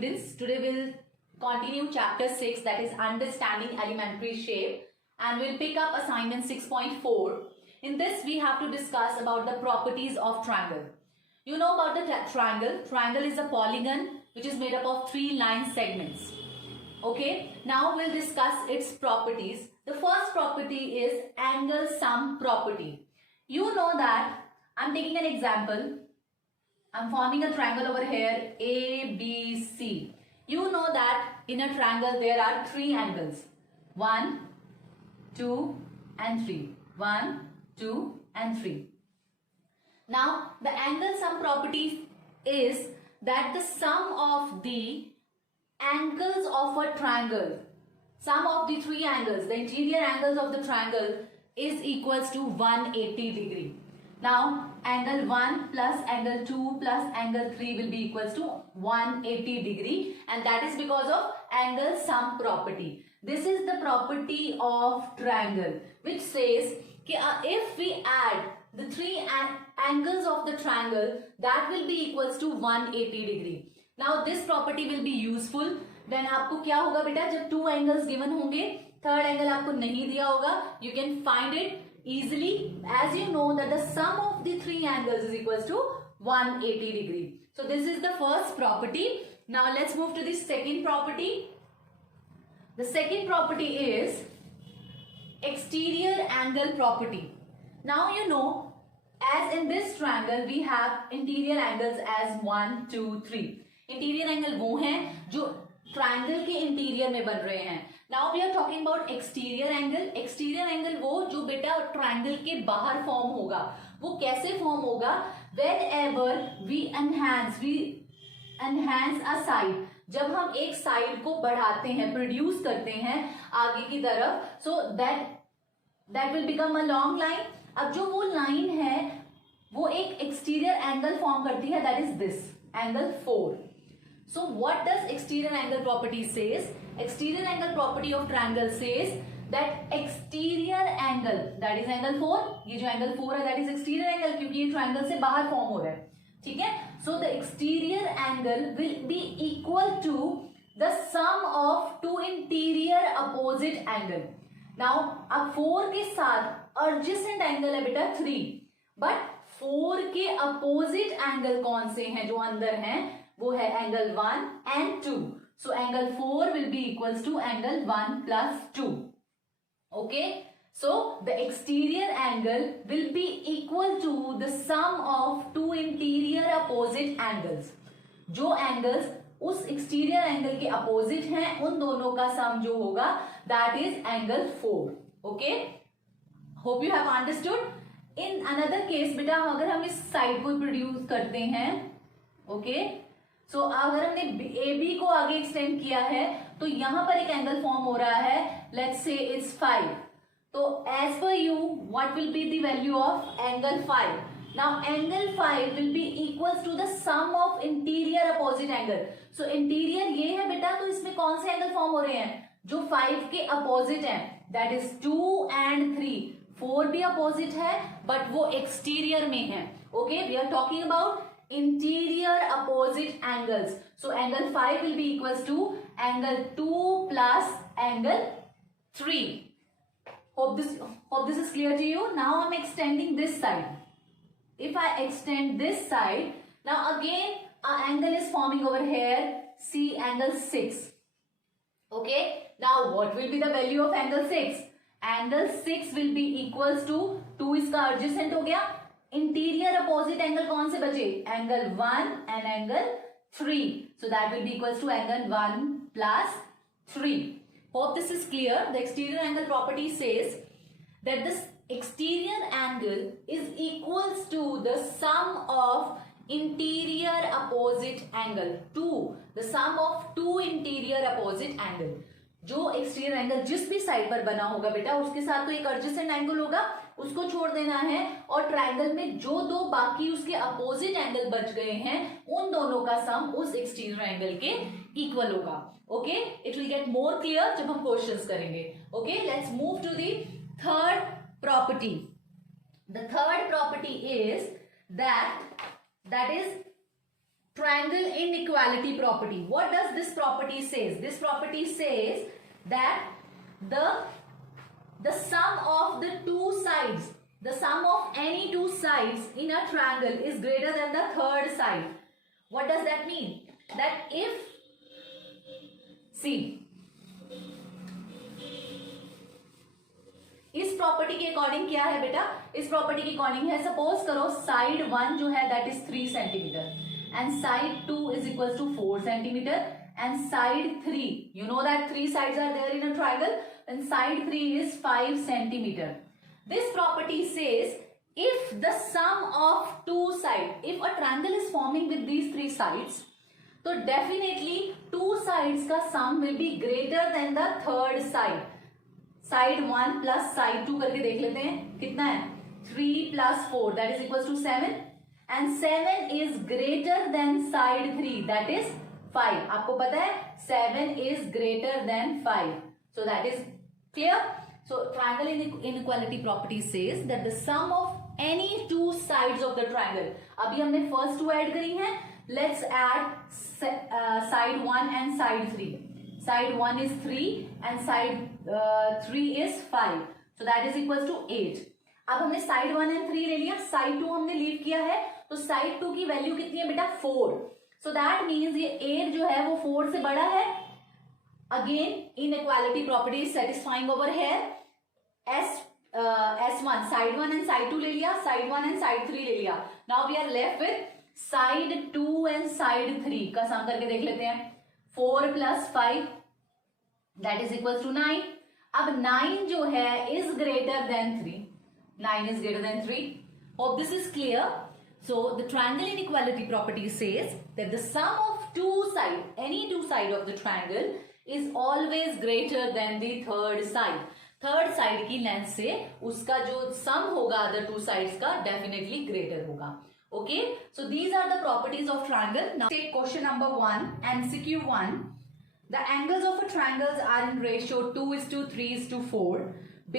students. Today we'll continue chapter 6, that is understanding elementary shape, and we'll pick up assignment 6.4. In this we have to discuss about the properties of triangle. You know about the triangle. Triangle is a polygon which is made up of 3 line segments. Okay, now we'll discuss its properties. The first property is angle sum property. You know that I'm taking an example. I'm forming a triangle over here, A, B, C. You know that in a triangle there are 3 angles. 1, 2 and 3. 1, 2 and 3. Now the angle sum property is that the sum of the angles of a triangle, sum of the 3 angles, the interior angles of the triangle is equals to 180 degree. Now angle 1 plus angle 2 plus angle 3 will be equals to 180 degree, and that is because of angle sum property. This is the property of triangle which says if we add the 3 angles of the triangle, that will be equals to 180 degree. Now this property will be useful when आपको क्या होगा बेटा, जब 2 angles given होंगे, third angle आपको नहीं दिया होगा, you can find it easily as you know that the sum of the 3 angles is equals to 180 degree. So this is the first property. Now let's move to the second property. The second property is exterior angle property. Now you know, as in this triangle we have interior angles as 1, 2, 3. Interior angle वो हैं जो triangle के interior में बन रहे हैं. Now we are talking about exterior angle. Exterior angle वो जो बेटा ट्रायंगल के बाहर फॉर्म होगा. वो कैसे फॉर्म होगा? Whenever we enhance a side, जब हम एक साइड को बढ़ाते हैं, प्रोड्यूस करते हैं आगे की तरफ, सो that will become a long line. अब जो वो लाइन है वो एक एक्सटीरियर एंगल फॉर्म करती है, that is this angle 4. So what does exterior angle property says? Exterior angle property of triangle says that exterior angle, that is angle 4, ये जो angle 4 है that is exterior angle क्योंकि ये triangle से बाहर form हो रहा है. ठीक है? So the exterior angle will be equal to the sum of 2 interior opposite angle. Now अब 4 के साथ adjacent angle है बेटा 3, but 4 के opposite angle कौन से हैं जो अंदर हैं? वो है angle 1 and 2. So angle 4 will be equals to angle 1 plus 2. Okay. So the exterior angle will be equal to the sum of 2 interior opposite angles. जो angles उस exterior angle के opposite हैं उन दोनों का sum जो होगा that is angle 4. Okay. Hope you have understood. In another case बेटा अगर हम इस साइड को प्रोड्यूस करते हैं, okay, सो अगर हमने ए बी को आगे एक्सटेंड किया है तो यहां पर एक एंगल फॉर्म हो रहा है, लेट्स से इट्स 5. तो as per you what will be the value of angle 5? Now angle 5 will be equals to the sum of interior opposite angle. So interior ये है बेटा, तो इसमें कौन से एंगल फॉर्म हो रहे हैं जो 5 के अपोजिट हैं, दैट इज 2 and 3. 4 भी अपोजिट है बट वो एक्सटीरियर में है. Okay, we are talking about interior opposite angles. So angle 5 will be equals to angle 2 plus angle 3. Hope this is clear to you. Now I'm extending this side. If I extend this side, now again an angle is forming over here. See angle 6. Okay. Now what will be the value of angle 6? Angle 6 will be equals to 2 इसका adjacent हो गया. Interior opposite angle कौन से बचे? Angle 1 and angle 3. So that will be equals to angle 1 plus 3. Hope this is clear. The exterior angle property says that this exterior angle is equals to the sum of interior opposite angle to the sum of 2 interior opposite angle. जो exterior angle जिस भी side पर बना होगा बेटा उसके साथ तो एक एडजेसेंट एंगल होगा, उसको छोड़ देना है, और ट्रायंगल में जो 2 बाकी उसके अपोजिट एंगल बच गए हैं उन दोनों का सम उस एक्सटीरियर एंगल के इक्वल होगा. Okay, it will get more clear जब हम क्वेश्चंस करेंगे. Okay, let's move to the third property. The third property is that is triangle inequality property. What does this property says? This property says that the sum of the two sides, the sum of any two sides in a triangle is greater than the third side. What does that mean? That if, see, इस property के according क्या है बेटा? इस property के according है, suppose करो side 1 जो है that is 3 centimetre and side 2 is equals to 4 centimeter and side 3, you know that 3 sides are there in a triangle, and side 3 is 5 centimeter. This property says if the sum of two sides, if a triangle is forming with these 3 sides, तो definitely two sides का sum will be greater than the third side. Side 1 plus side 2 करके देख लेते हैं कितना है, 3 plus 4 that is equals to 7 and 7 is greater than side 3 that is 5. आपको पता है 7 is greater than 5, so that is clear. So triangle inequality property says that the sum of any two sides of the triangle, अभी हमने first two add करी हैं, let's add side 1 and side 3. Side 1 is 3 and side 3 is 5, so that is equals to 8. अब हमने side 1 and 3 ले लिया, side 2 हमने leave किया है, तो साइड 2 की वैल्यू कितनी है बेटा, 4. सो दैट मीन्स ये 8 जो है वो 4 से बड़ा है. Again inequality property is satisfying over here. S1 side 1 and side 2 ले लिया, साइड 1 एंड साइड 3 ले लिया. Now we are left with side 2 and side 3 का सम करके देख लेते हैं. 4 plus 5 that is equal to 9. अब 9 जो है is greater than 3. 9 is greater than 3. Hope this is clear. So the triangle inequality property says that the sum of two sides, any two side of the triangle is always greater than the third side. Third side की length से उसका जो sum होगा other two sides का definitely greater होगा. Okay. So these are the properties of triangle. Now take question number 1, MCQ 1. The angles of a triangle are in ratio 2:3:4.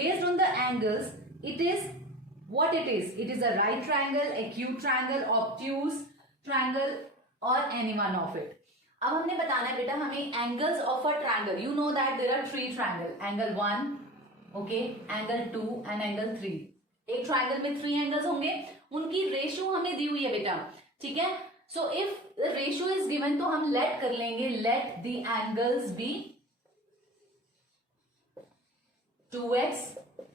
Based on the angles, it is what it is. It is a right triangle, acute triangle, obtuse triangle or any one of it. अब हमने बताना है बेटा हमें angles of a triangle. You know that there are 3 triangle. Angle 1, okay, angle 2 and angle 3. एक triangle में 3 angles होंगे, उनकी ratio हमें दी हुई है बेटा, ठीक है. So if the ratio is given तो हम let कर लेंगे, let the angles be 2x,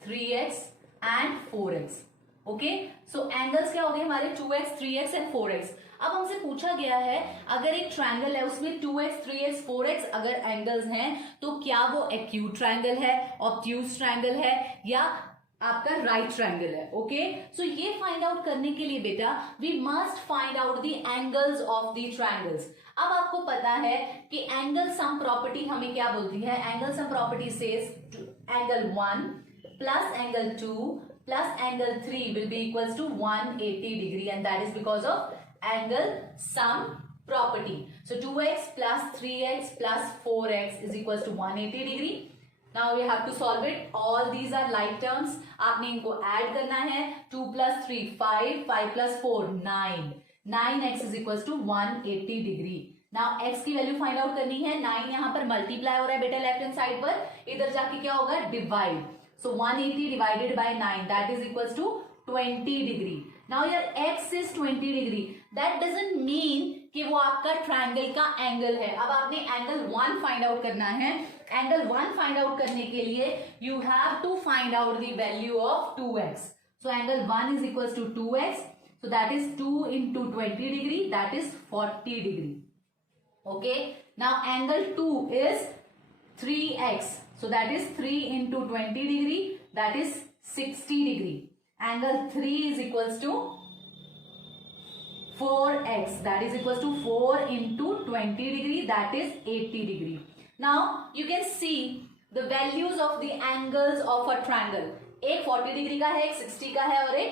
3x and 4x. Okay, so angles क्या हो गए हमारे 2x, 3x एंड 4x. अब हमसे पूछा गया है अगर एक ट्रायंगल है उसमें 2x, 3x, 4x अगर एंगल्स हैं तो क्या वो एक्यूट ट्रायंगल है, ऑब्ट्यूज ट्रायंगल है या आपका राइट ट्रायंगल है. ओके, सो ये फाइंड आउट करने के लिए बेटा we must find out the angles of the triangles. अब आपको पता है कि एंगल सम प्रॉपर्टी हमें क्या बोलती है. Angle sum property says angle 1 plus angle 2 plus angle 3 will be equals to 180 degree and that is because of angle sum property. So 2x plus 3x plus 4x is equals to 180 degree. Now we have to solve it. All these are like terms. आपने इनको add करना है. 2 plus 3 5, 5 plus 4 9. 9x is equals to 180 degree. Now x की value find out करनी है. 9 यहाँ पर multiply हो रहा है बेटा लेफ्ट हैंड साइड पर, इधर जाके क्या होगा divide. So 180 divided by 9 that is equals to 20 degree. Now your x is 20 degree. That doesn't mean कि वो आपका ट्रायंगल का एंगल है. अब आपने एंगल 1 फाइंड आउट करना है. एंगल 1 फाइंड आउट करने के लिए you have to find out the value of 2x. So angle 1 is equals to 2x. So that is 2 into 20 degree that is 40 degree. Okay. Now angle 2 is 3x. So that is 3 into 20 degree that is 60 degree. Angle 3 is equals to 4x that is equals to 4 into 20 degree that is 80 degree. Now you can see the values of the angles of a triangle. एक 40 degree का है, एक 60 का है और एक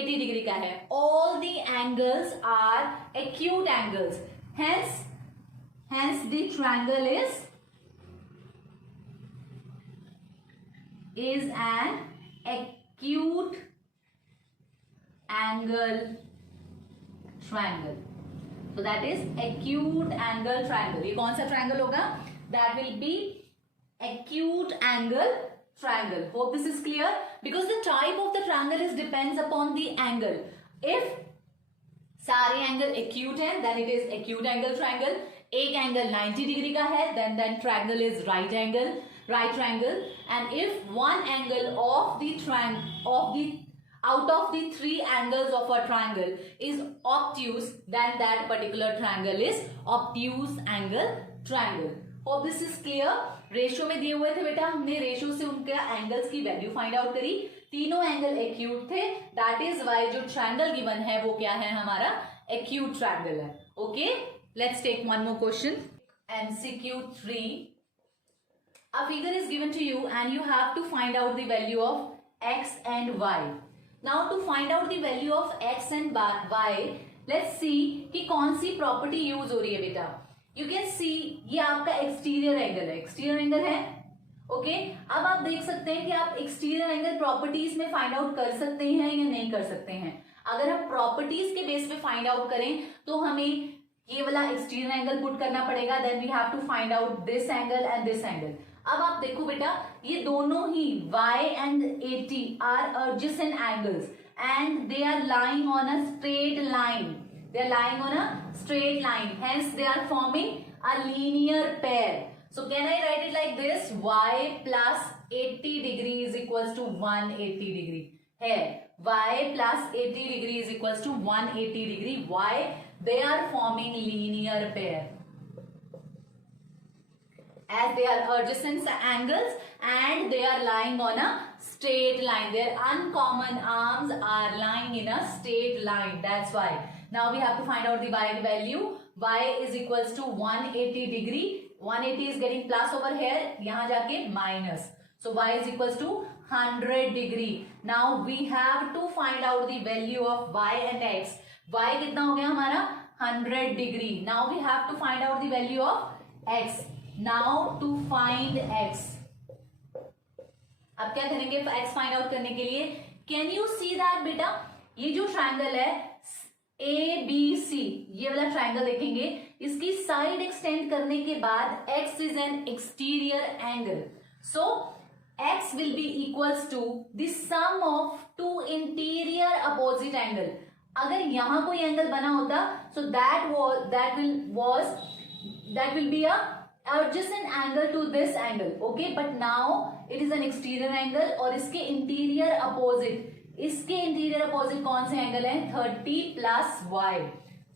80 degree का है. All the angles are acute angles. Hence the triangle is an acute angle triangle. So that is acute angle triangle. ये कौन सा triangle होगा? That will be acute angle triangle. Hope this is clear. Because the type of the triangle is depends upon the angle. If सारे angle acute है, then it is acute angle triangle. एक angle 90 degree का है, then triangle is right triangle. And if one angle of the out of the three angles of a triangle is obtuse, then that particular triangle is obtuse angle triangle. Hope this is clear. Ratio में दिए हुए थे बेटा, हमने ratio से उनके angles की value find out करी. तीनों एंगल एक्यूट थे, दैट इज वाई जो ट्रायंगल गिवन है वो क्या है हमारा एक्यूट ट्रायंगल है. Okay, let's take one more question. MCQ 3. A figure is given to you and you have to find out the value of x and y. Now to find out the value of x and y, let's see कि कौन सी property use हो रही है बेटा. You can see ये आपका exterior angle है. Okay, अब आप देख सकते हैं कि आप एक्सटीरियर एंगल प्रॉपर्टीज में फाइंड आउट कर सकते हैं या नहीं कर सकते हैं. अगर हम प्रॉपर्टीज के बेस पे फाइंड आउट करें तो हमें ये वाला एक्सटीरियर एंगल पुट करना पड़ेगा. Then we have to find out this angle and this angle. अब आप देखो बेटा, ये दोनों ही y and AT are adjacent angles and they are lying on a straight line. They are lying on a straight line. Hence, they are forming a linear pair. So, can I write it like this? Y plus 80 degree is equals to 180 degree. Here, y plus 80 degree is equals to 180 degree. Why? They are forming linear pair. As they are adjacent angles and they are lying on a straight line. Their uncommon arms are lying in a straight line. That's why. Now we have to find out the y value. Y is equals to 180 degree. 180 is getting plus over here. यहाँ जाके minus. So y is equals to 100 degree. Now we have to find out the value of y and x. Y कितना हो गया हमारा 100 degree. Now we have to find out the value of x. Now to find x. अब क्या करेंगे x find out करने के लिए? कैन यू सी दैट बेटा, ये जो ट्रायंगल है ABC, ये वाला ट्रायंगल देखेंगे, इसकी साइड एक्सटेंड करने के बाद x is an exterior angle. So x will be equals to the sum of two interior opposite angle. अगर यहां कोई एंगल बना होता so that will be a adjacent angle to this angle. Okay, but now it is an exterior angle और इसके interior opposite कौन से angle है? 30 plus y.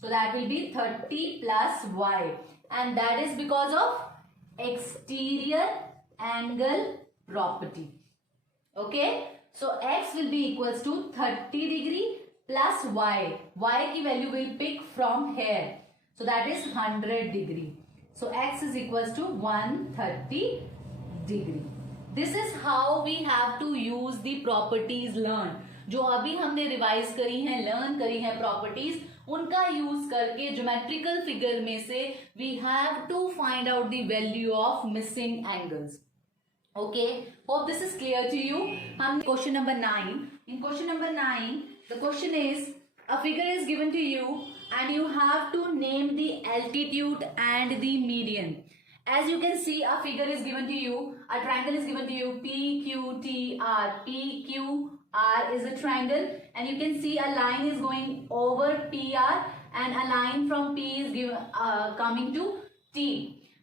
So that will be 30 plus y and that is because of exterior angle property. Okay, so x will be equals to 30 degree plus y. Y की value will pick from here. So that is 100 degree. So x is equals to 130 degree. This is how we have to use the properties learned. जो अभी हमने revise करी हैं, learn करी हैं properties, उनका use करके ज्योमेट्रिकल फिगर में से we have to find out the value of missing angles. Okay, hope this is clear to you. हम question number 9. In question number 9, the question is a figure is given to you and you have to name the altitude and the median. As you can see, a figure is given to you, a triangle is given to you, PQTR. PQR is a triangle and you can see a line is going over PR and a line from P is coming to T.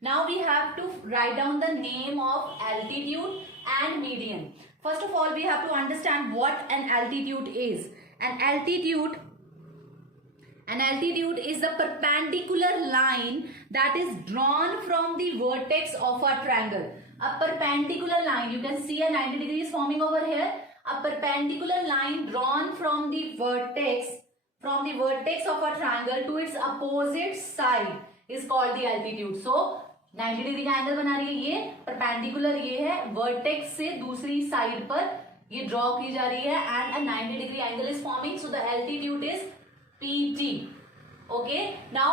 Now we have to write down the name of altitude and median. First of all, we have to understand what an altitude is. An altitude is the perpendicular line that is drawn from the vertex of a triangle. A perpendicular line, you can see a 90 degrees forming over here. A perpendicular line drawn from the vertex of a triangle to its opposite side is called the altitude. So 90 degree का angle बना रही है ये, perpendicular ये है, vertex से दूसरी side पर ये ड्रॉ की जा रही है and a 90 degree angle is forming. So the altitude is PT. Okay, now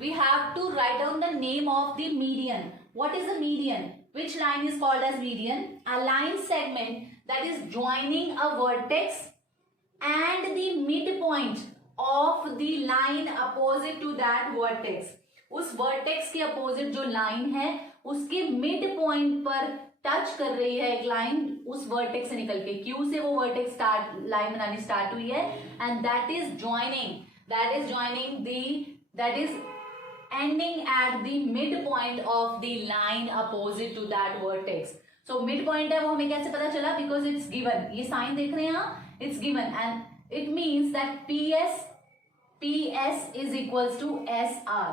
we have to write down the name of the median. What is the median? Which line is called as median? A line segment that is joining a vertex and the midpoint of the line opposite to that vertex, उस vertex के opposite जो line है उसके mid point पर touch कर रही है एक लाइन उस वर्टेक्स से निकल के, क्यू से वो वर्टेक्स स्टार्ट लाइन बनानी स्टार्ट हुई है, and that is joining that is ending at the midpoint of the line opposite to that vertex. So midpoint है वो हमें कैसे पता चला? Because it's given. ये साइन देख रहे हैं यहाँ, it's given and it means that PS is equals to SR.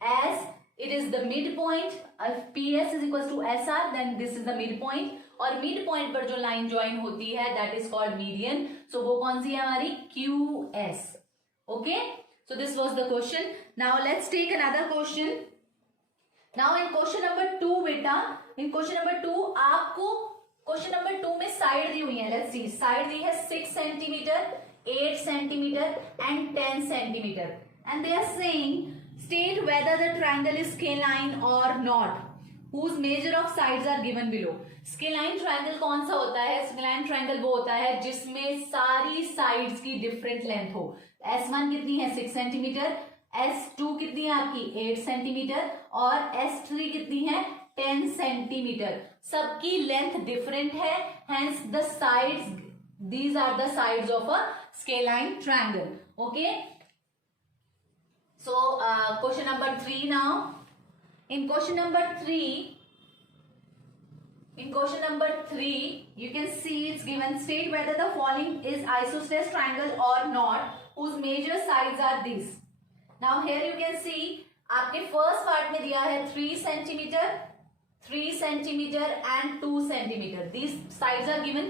As it is the midpoint, if PS is equals to SR, then this is the midpoint. और midpoint पर जो line join होती है that is called median. So वो कौन सी है हमारी? QS. Okay? So this was the question. Now let's take another question. Now in question number 2 बेटा, in question number 2 आपको question number 2 में साइड दी हुई है. Let's see, साइड दी है 6 centimeter, 8 centimeter and 10 centimeter. And they are saying state whether the triangle is scalene or not, whose measure of sides are given below. Scalene triangle कौन सा होता है? स्केलाइन triangle वो होता है जिसमें सारी साइड्स की डिफरेंट लेंथ हो. S1 कितनी है? 6 सेंटीमीटर, S2 कितनी है आपकी? 8 सेंटीमीटर और S3 कितनी है? 10 सेंटीमीटर. सबकी लेंथ डिफरेंट है, hence the sides, these are the sides of a scalene triangle. Okay, so question number 3 now. In question number 3, you can see it's given state whether the following is isosceles triangle or not, whose major sides are these. Now here you can see आपके first part में दिया है 3 centimeter, 3 centimeter and 2 centimeter. These sides are given.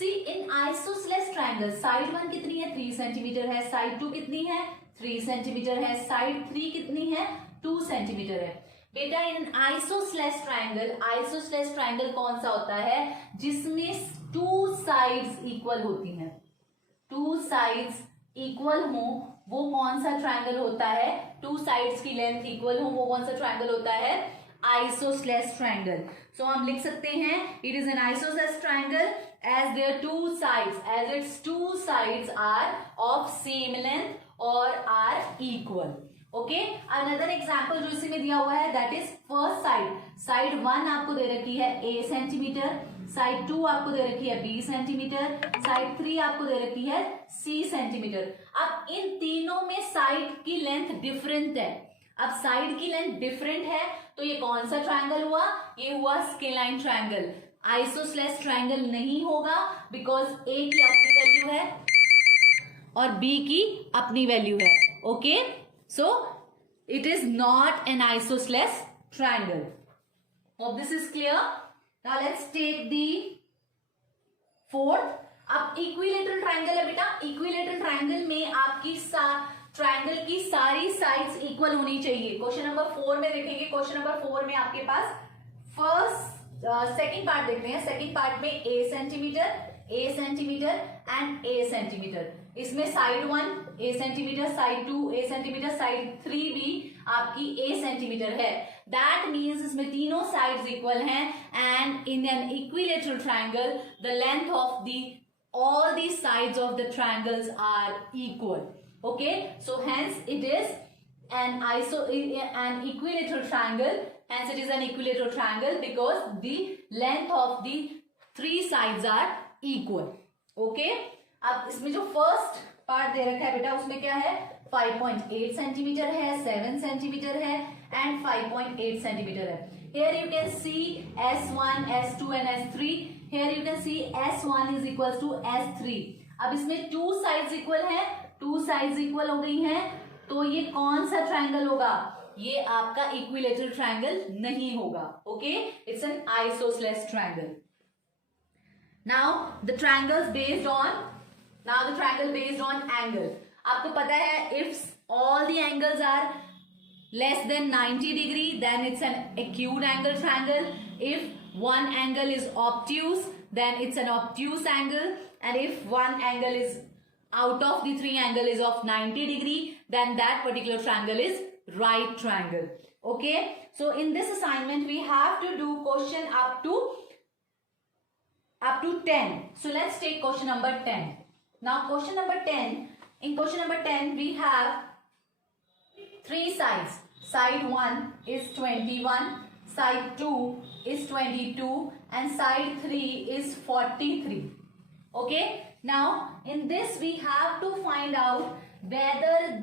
See in isosceles triangle, side 1 कितनी है? 3 centimeter है. Side 2 कितनी है? 3 centimeter है. Side 3 कितनी है? 2 centimeter है. बेटा इन आइसोस्लेस ट्रायंगल कौन सा होता है? जिसमें 2 साइड्स इक्वल होती हैं. 2 साइड्स इक्वल हो वो कौन सा ट्रायंगल होता है? 2 साइड्स की लेंथ इक्वल हो वो कौन सा ट्रायंगल होता है? आइसोस्लेस ट्रायंगल. सो हम लिख सकते हैं it is an isosceles triangle as there 2 sides, as its 2 sides are of same length और are equal. Okay, another example जो इसी में दिया हुआ है that is first side. Side 1 आपको दे रखी है A सेंटीमीटर, साइड 2 आपको दे रखी है B सेंटीमीटर, साइड 3 आपको दे रखी है C सेंटीमीटर. अब इन तीनों में साइड की लेंथ डिफरेंट है. अब साइड की लेंथ डिफरेंट है तो ये कौन सा ट्रायंगल हुआ? ये हुआ स्केलाइन ट्रायंगल. आइसोस्लेस ट्रायंगल नहीं होगा बिकॉज A की अपनी वैल्यू है और B की अपनी वैल्यू है. Okay, so it is not an isosceles triangle. Hope this is clear. Now let's take the fourth. अब इक्विलेटरल ट्रायंगल है बेटा. इक्विलेटरल ट्रायंगल में आपकी ट्रायंगल की सारी साइड्स इक्वल होनी चाहिए. क्वेश्चन नंबर 4 में देखेंगे. क्वेश्चन नंबर 4 में आपके पास सेकंड पार्ट देखते हैं. सेकंड पार्ट में A centimetre and A centimetre. इसमें side 1 A centimetre, side 2 A centimetre, side 3 भी आपकी A सेंटीमीटर है. दैट मीन्स इसमें तीनों साइड्स इक्वल हैं and in an equilateral triangle the length of all the sides of the triangles are equal. Okay, so hence it is an equilateral triangle. Hence it is an equilateral triangle because the length of the 3 sides are equal. Okay, अब इसमें जो first part दे रखा है बेटा उसमें क्या है? 5.8 centimetre है, 7 सेंटीमीटर है एंड 5.8 सेंटीमीटर है. Here you can see S1, S2 and S3. Here you can see S1 is equals to S3. अब इसमें 2 साइड्स इक्वल हैं, 2 साइड्स इक्वल हो गई हैं तो ये कौन सा ट्रायंगल होगा? ये आपका इक्विलेटरल ट्रायंगल नहीं होगा. Okay, it's an isosceles triangle. Now the triangle based on angle. आपको पता है if all the angles are less than 90 degree then it's an acute angle triangle. If one angle is obtuse then it's an obtuse angle, and if one angle is out of the 3 angle is of 90 degree then that particular triangle is right triangle. Okay, so in this assignment we have to do question up to 10. So let's take question number 10. Now question number 10, in question number 10 we have three sides. Side 1 is 21, side 2 is 22, and side 3 is 43. Okay, now in this we have to find out whether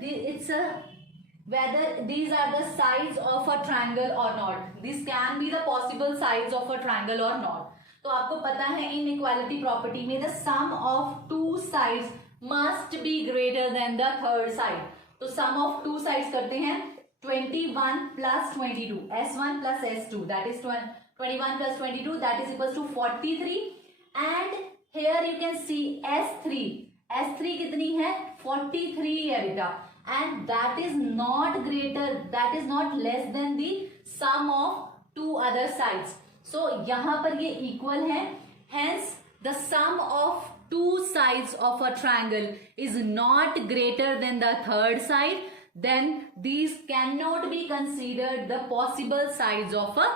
whether these are the sides of a triangle or not. This can be the possible sides of a triangle or not. तो आपको पता है inequality property में the sum of two sides must be greater than the third side. तो sum of two sides करते हैं 21 plus 22, S1 plus S2, that is 21 plus 22, that is equals to 43. And here you can see S3 कितनी है 43 है बेटा, and that is not greater, that is not less than the sum of two other sides. So यहाँ पर ये equal है, hence the sum of two sides of a triangle is not greater than the third side, then these cannot be considered the possible sides of a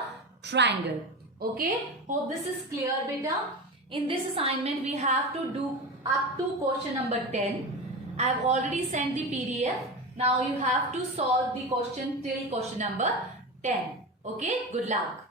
triangle. Okay, hope this is clear beta. In this assignment we have to do up to question number 10. I have already sent the PDF. Now you have to solve the question till question number 10. Okay, good luck.